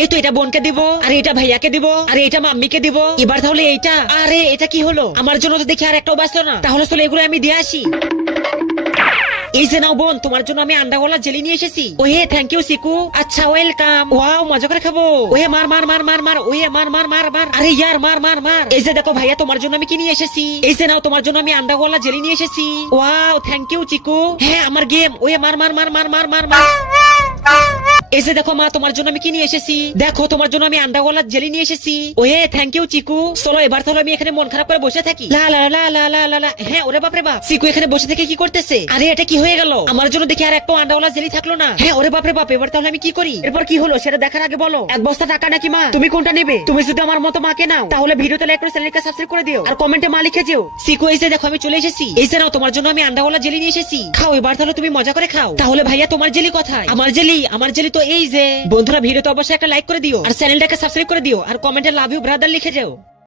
এই তো এটা বোনকে দিব, আর এটা ভাইয়াকে দিব, আর এটা মাম্মিকে দিব। এবার তাহলে এইটা, আরে এটা কি হলো? আমার জন্য তো দেখি আর একটাও বাঁচলো না। তাহলে চলো এগুলো আমি দিয়ে আসি। এই যে নাও বোন, তোমার জন্য আমি আন্ডাগোলা জেলি নিয়ে এসেছি। ওহে থ্যাংক ইউ সিকু। আচ্ছা ওয়েলকাম। ওয়াও মজা করে খাবো। ওহে মার মার মার মার মার, ওহে মার মার মার মার। আরে ইয়ার মার মার মার। এই যে দেখো ভাইয়া, তোমার জন্য আমি কি নিয়ে এসেছি। এই যে নাও, তোমার জন্য আমি আন্ডাগোলা জেলি নিয়ে এসেছি। ওয়াও থ্যাংক ইউ চিকু। হ্যাঁ আমার গেম। ওহে মার মার মার মার মার মার মার। এই যে দেখো মা, তোমার জন্য আমি কি নিয়ে এসেছি। দেখো তোমার জন্য আমি আন্ডাগোলা জেলি নিয়ে এসেছি। ওহে থ্যাংক ইউ চিকু। চলো এবার তাহলে আমি এখানে মন খারাপ করে বসে থাকি। লা লা লা লা লা লা লা। হ্যাঁ ওরে বাপরে বাপ, চিকু এখানে বসে থেকে কি করতেছে? আরে এটা কি হয়ে গেল? আমার জন্য দেখি আর একটা আন্ডাগোলা জেলি থাকলো না। হ্যাঁ ওরে বাপরে বাপ, এবার তাহলে আমি কি করি? এরপর কি হলো সেটা দেখার আগে বলো, এক বস্তা টাকা নাকি মা? তুমি কোনটা নেবে? তুমি যদি আমার মতো মাকে নাও তাহলে ভিডিওতে লাইক করে চ্যানেলকে সাবস্ক্রাইব করে দিও, আর কমেন্টে মা লিখে যেও। চিকু এই যে দেখো আমি চলে এসেছি। এই যে নাও, তোমার জন্য আমি আন্ডাগোলা জেলি নিয়ে এসেছি। খাও এবার তাহলে তুমি মজা করে খাও। তাহলে ভাইয়া তোমার জেলি কোথায়? আমার জেলি তো এই যে। বন্ধুরা ভিডিওতে অবশ্যই একটা লাইক করে দিও, আর চ্যানেলটাকে সাবস্ক্রাইব করে দিও, আর কমেন্টে লাভ ইউ ব্রাদার লিখে যাও।